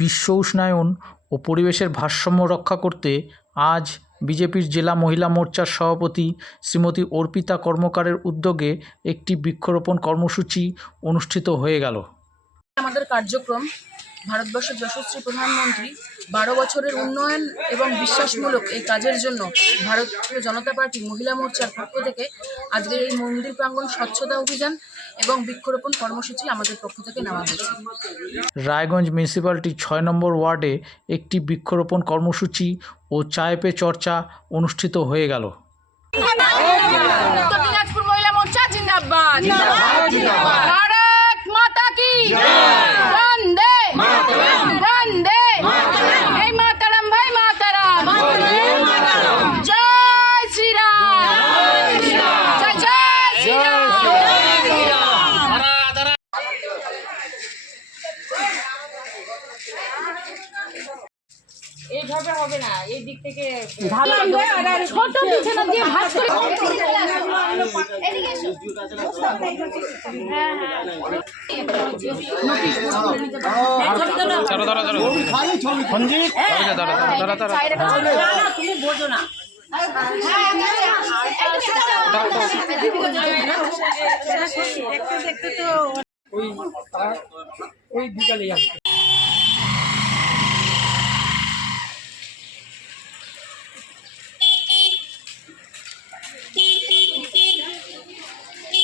বিশ্ব উষ্ণায়ন ও পরিবেশের ভারসাম্য রক্ষা করতে আজ বিজেপির জেলা মহিলা মোর্চার সভাপতি শ্রীমতী অর্পিতা কর্মকারের উদ্যোগে একটি বৃক্ষরোপণ কর্মসূচি অনুষ্ঠিত হয়ে গেল। আমাদের কার্যক্রম ভারতবর্ষের যশস্বী প্রধানমন্ত্রী 12 বছরের উন্নয়ন এবং বিশ্বাসমূলক এই কাজের জন্য ভারতীয় জনতা পার্টি মহিলা মোর্চার পক্ষ থেকে আজকের এই মন্দির প্রাঙ্গণ স্বচ্ছতা অভিযান এবং বৃক্ষরোপণ কর্মসূচি আমাদের পক্ষ থেকে নেওয়া হয়েছে। রায়গঞ্জ মিউনিসিপ্যালিটির 6 নম্বর ওয়ার্ডে একটি বৃক্ষরোপণ কর্মসূচি ও চায় পে চর্চা অনুষ্ঠিত হয়ে গেল। উত্তর দিনাজপুর মহিলা মোর্চা জিন্দাবাদ। ভারত মাতা কি বন্দে বন্দে এই মাতারাম ভাই মাতারাম জয় শ্রীরাম জয় জয় শ্রীরাম। এইভাবে হবে না, এই দিক থেকে ছোট বিছানা দিয়ে ভাঁজ করে তুমি বোঝো না। ওই বিকালে আসবে।